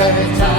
every time.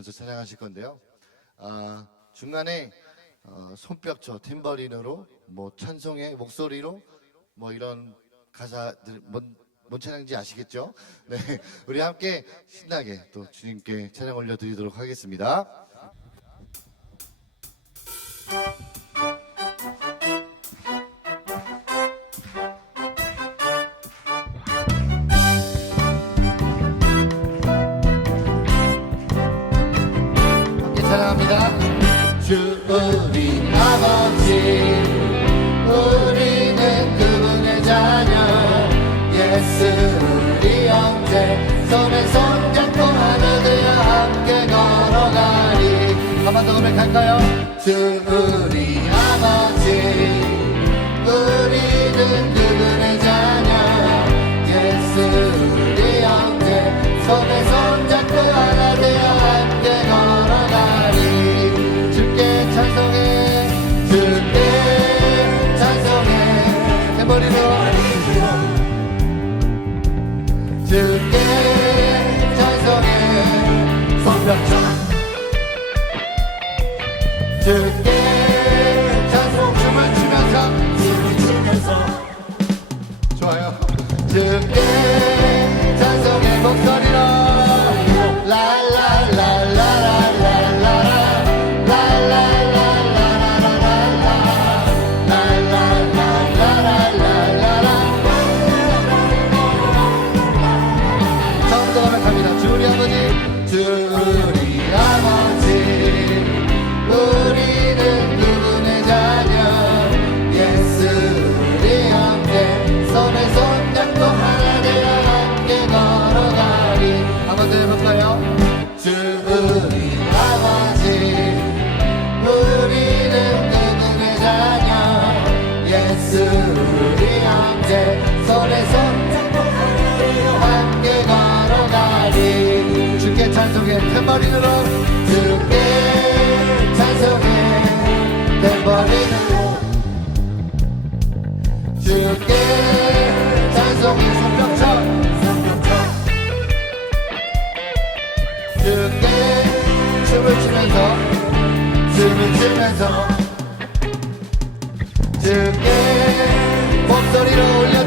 하면서 찬양하실 건데요. 아, 중간에 어, 손뼉쳐 팀버린으로 뭐 찬송의 목소리로 뭐 이런 가사들 뭔, 뭔 찬양인지 아시겠죠? 네, 우리 함께 신나게 또 주님께 찬양 올려드리도록 하겠습니다. 감사합니다. 주 우리 아버지 우리는 그분의 자녀 예수 우리 형제 손에 손잡고 하늘을 함께 걸어가리 한번더 고백할까요? 주 그빛 찬성해 내 머리로 주께 찬성해 성경처럼 주께 춤을 추면서 춤을 추면서. 주께 목소리로 올려.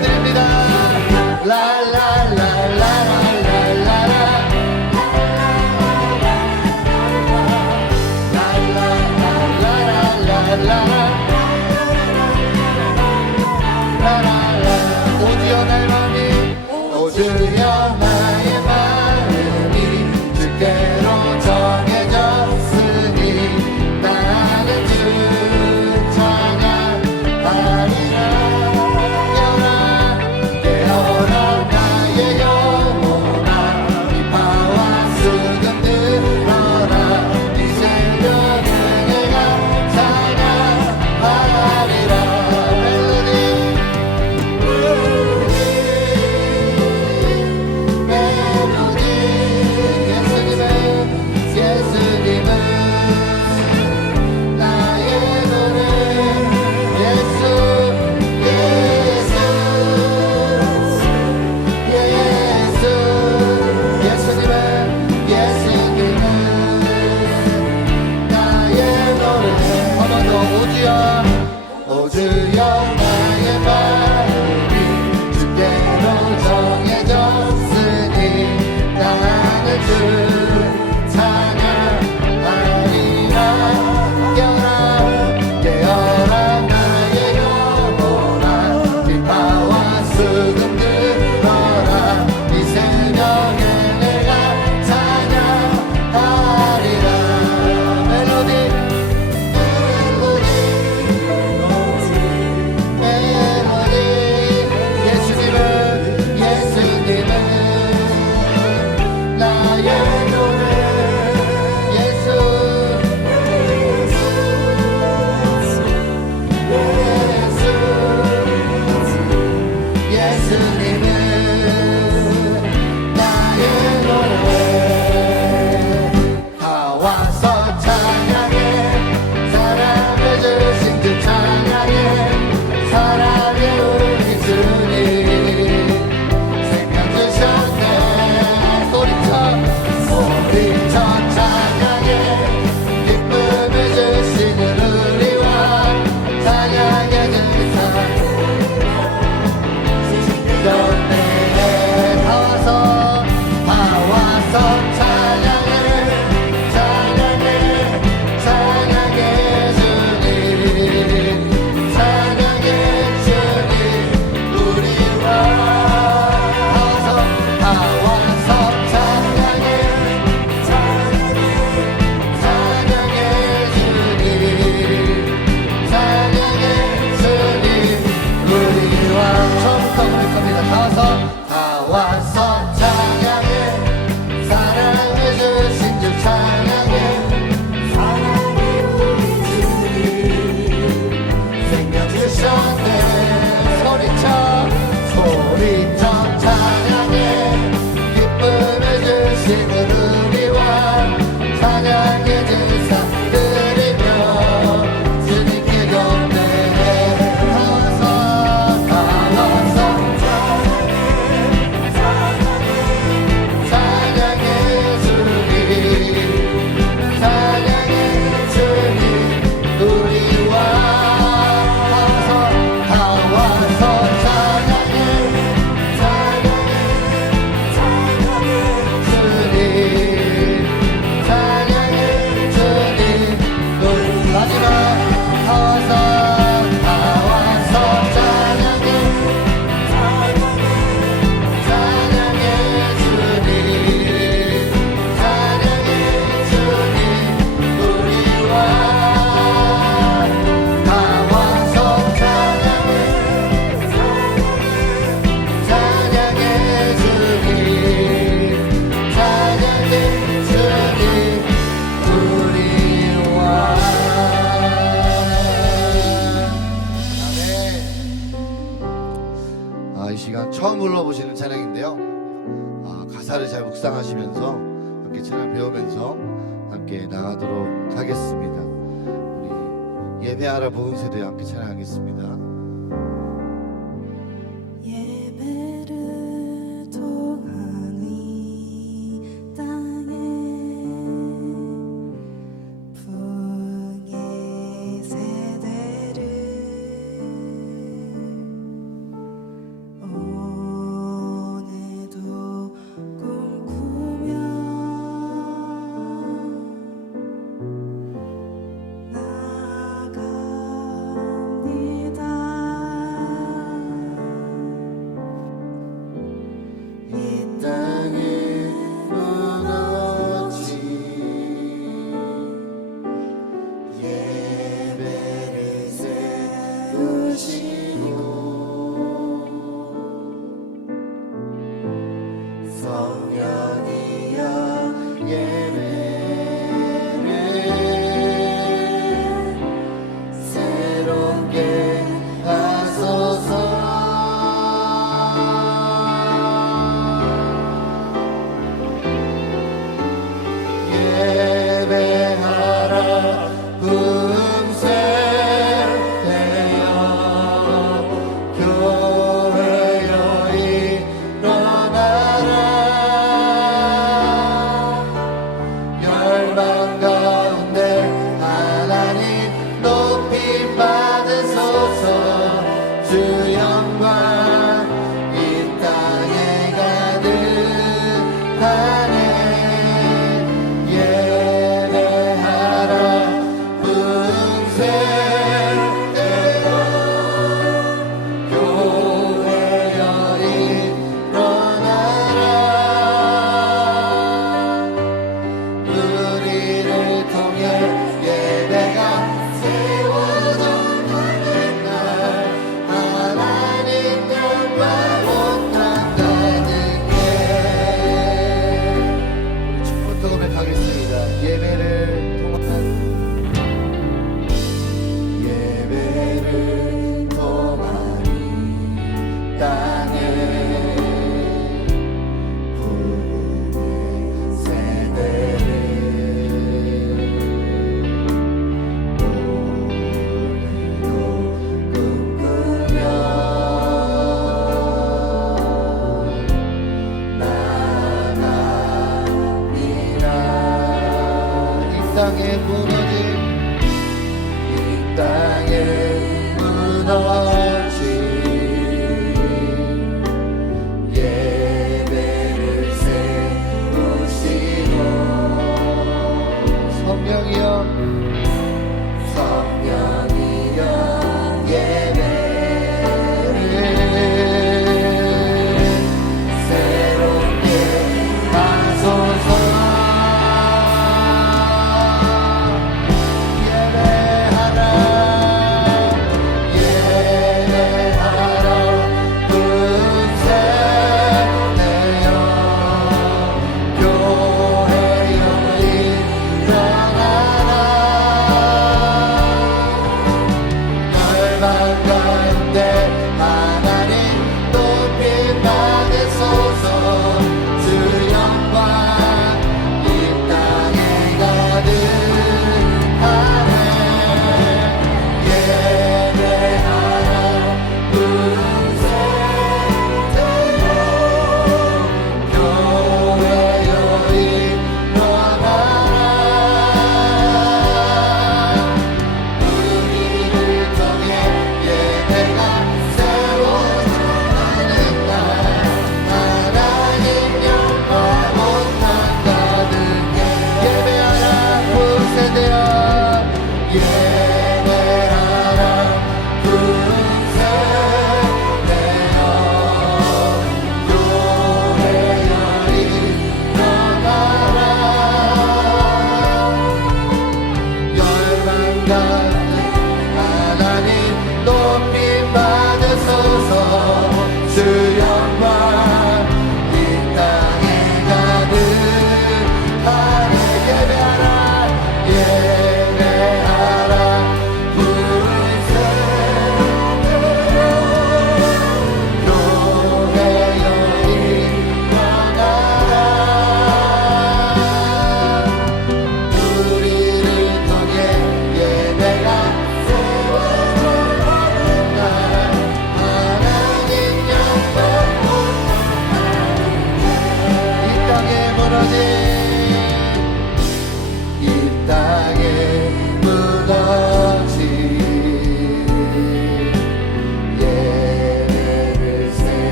이 시간 처음 불러보시는 찬양인데요. 아, 가사를 잘 묵상하시면서 함께 찬양 배우면서 함께 나가도록 하겠습니다. 우리 예배하라 보은 세대와 함께 찬양하겠습니다. good.